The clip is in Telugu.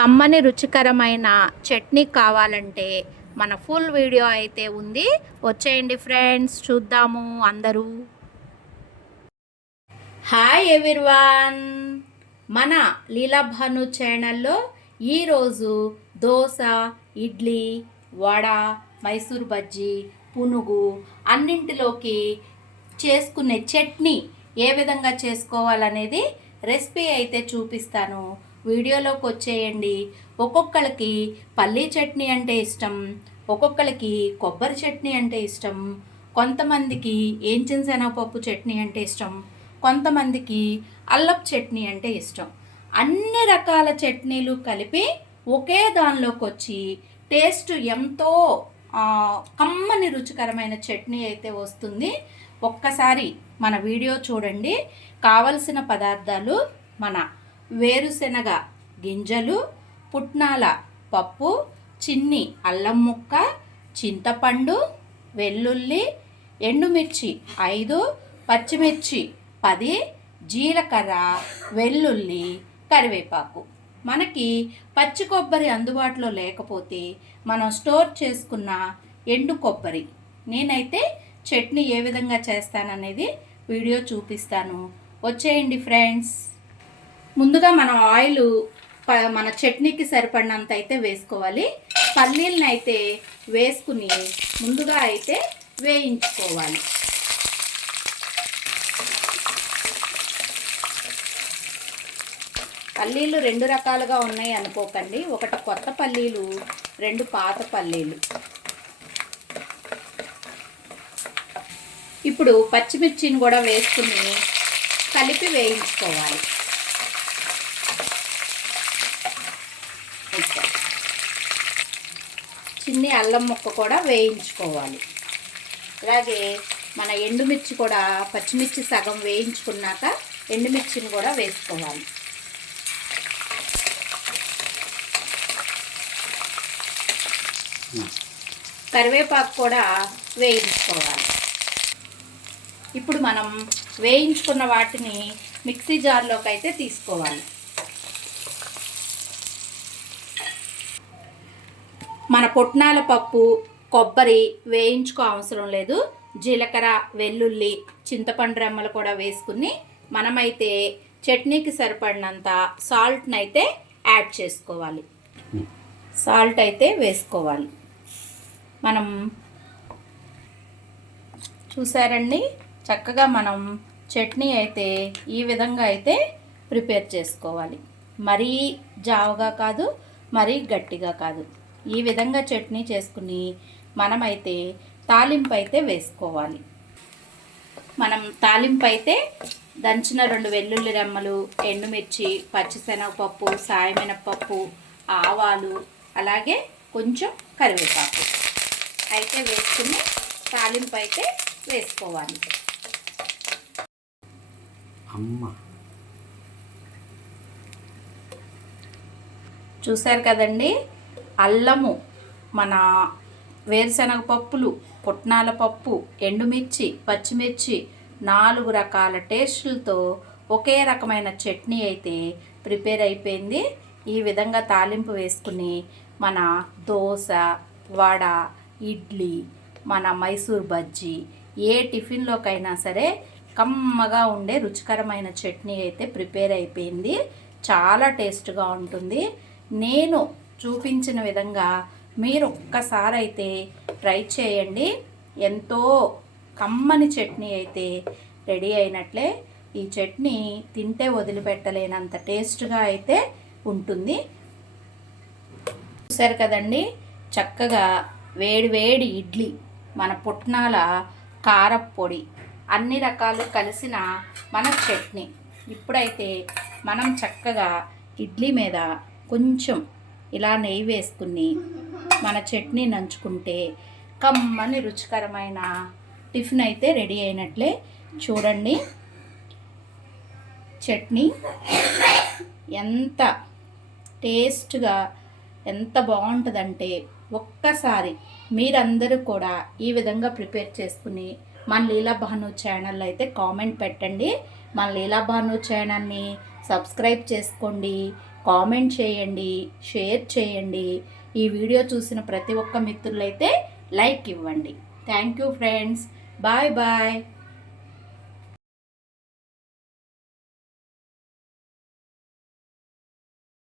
కమ్మని రుచికరమైన చట్నీ కావాలంటే మన ఫుల్ వీడియో అయితే ఉంది. వచ్చేయండి ఫ్రెండ్స్, చూద్దాము అందరూ. హాయ్ ఎవ్రీవన్, మన లీలాభాను ఛానల్లో ఈరోజు దోశ, ఇడ్లీ, వడ, మైసూర్ బజ్జీ, పునుగు అన్నింటిలోకి చేసుకునే చట్నీ ఏ విధంగా చేసుకోవాలనేది రెసిపీ అయితే చూపిస్తాను. వీడియోలోకి వచ్చేయండి. ఒక్కొక్కరికి పల్లీ చట్నీ అంటే ఇష్టం, ఒక్కొక్కరికి కొబ్బరి చట్నీ అంటే ఇష్టం, కొంతమందికి ఏంచిన శనగపప్పు చట్నీ అంటే ఇష్టం, కొంతమందికి అల్లపు చట్నీ అంటే ఇష్టం. అన్ని రకాల చట్నీలు కలిపి ఒకే దానిలోకి వచ్చి టేస్ట్ ఎంతో కమ్మని రుచికరమైన చట్నీ అయితే వస్తుంది. ఒక్కసారి మన వీడియో చూడండి. కావలసిన పదార్థాలు: మన వేరుశెనగ గింజలు, పుట్నాల పప్పు, చిన్ని అల్లం ముక్క, చింతపండు, వెల్లుల్లి, ఎండుమిర్చి 5, పచ్చిమిర్చి 10, జీలకర్ర, వెల్లుల్లి, కరివేపాకు. మనకి పచ్చి కొబ్బరి అందుబాటులో లేకపోతే మనం స్టోర్ చేసుకున్న ఎండు కొబ్బరి. నేనైతే చట్నీ ఏ విధంగా చేస్తాననేది వీడియో చూపిస్తాను. వచ్చేయండి ఫ్రెండ్స్. ముందుగా మనం ఆయిల్ మన చట్నీకి సరిపడినంత అయితే వేసుకోవాలి. పల్లీలను అయితే వేసుకుని ముందుగా అయితే వేయించుకోవాలి. పల్లీలు 2 రకాలుగా ఉన్నాయి అనుకోకండి. ఒకటి కొత్త పల్లీలు, 2 పాత పల్లీలు. ఇప్పుడు పచ్చిమిర్చిని కూడా వేసుకుని కలిపి వేయించుకోవాలి. చిన్ని అల్లం ముక్క కూడా వేయించుకోవాలి. అలాగే మన ఎండుమిర్చి కూడా, పచ్చిమిర్చి సగం వేయించుకున్నాక ఎండుమిర్చిని కూడా వేసుకోవాలి. కరివేపాకు కూడా వేయించుకోవాలి. ఇప్పుడు మనం వేయించుకున్న వాటిని మిక్సీ జార్లోకి అయితే తీసుకోవాలి. మన పుట్నాల పప్పు, కొబ్బరి వేయించుకో అవసరం లేదు. జీలకర్ర, వెల్లుల్లి, చింతపండు రెమ్మలు కూడా వేసుకుని మనమైతే చట్నీకి సరిపడినంత సాల్ట్ని అయితే యాడ్ చేసుకోవాలి. సాల్ట్ అయితే వేసుకోవాలి. మనం చూసారండి, చక్కగా మనం చట్నీ అయితే ఈ విధంగా అయితే ప్రిపేర్ చేసుకోవాలి. మరీ జావుగా కాదు, మరీ గట్టిగా కాదు. ఈ విధంగా చట్నీ చేసుకుని మనమైతే తాలింపు అయితే వేసుకోవాలి. మనం తాలింపు అయితే దంచిన 2 వెల్లుల్లి రెమ్మలు, ఎండుమిర్చి, పచ్చిశనగపప్పు, సాయమినపప్పు, ఆవాలు, అలాగే కొంచెం కరివేపాకు అయితే వేసుకుని తాలింపు అయితే వేసుకోవాలి. చూశారు కదండి, అల్లము, మన వేరుశనగ పప్పులు, పుట్నాల పప్పు, ఎండుమిర్చి, పచ్చిమిర్చి 4 రకాల టేస్టులతో ఒకే రకమైన చట్నీ అయితే ప్రిపేర్ అయిపోయింది. ఈ విధంగా తాలింపు వేసుకుని మన దోశ, వడ, ఇడ్లీ, మన మైసూర్ బజ్జీ ఏ టిఫిన్లోకైనా సరే కమ్మగా ఉండే రుచికరమైన చట్నీ అయితే ప్రిపేర్ అయిపోయింది. చాలా టేస్ట్గా ఉంటుంది. నేను చూపించిన విధంగా మీరు ఒక్కసారి అయితే ట్రై చేయండి. ఎంతో కమ్మని చట్నీ అయితే రెడీ అయినట్లే. ఈ చట్నీ తింటే వదిలిపెట్టలేనంత టేస్ట్గా అయితే ఉంటుంది. చూసారు కదండి, చక్కగా వేడి వేడి ఇడ్లీ, మన పుట్నాల కారపొడి, అన్ని రకాలు కలిసిన మన చట్నీ. ఇప్పుడైతే మనం చక్కగా ఇడ్లీ మీద కొంచెం ఇలా నెయ్యి వేసుకుని మన చట్నీ నంచుకుంటే కమ్మని రుచికరమైన టిఫిన్ అయితే రెడీ అయినట్లే. చూడండి, చట్నీ ఎంత టేస్ట్గా, ఎంత బాగుంటుందంటే ఒక్కసారి మీరందరూ కూడా ఈ విధంగా ప్రిపేర్ చేసుకుని మన లీలాభాను ఛానల్ అయితే కామెంట్ పెట్టండి. మన లీలాభాను ఛానల్ని సబ్స్క్రైబ్ చేసుకోండి. కామెంట్ చేయండి, షేర్ చేయండి. ఈ వీడియో చూసిన ప్రతి ఒక్క మిత్రులైతే లైక్ ఇవ్వండి. Thank you friends. Bye bye.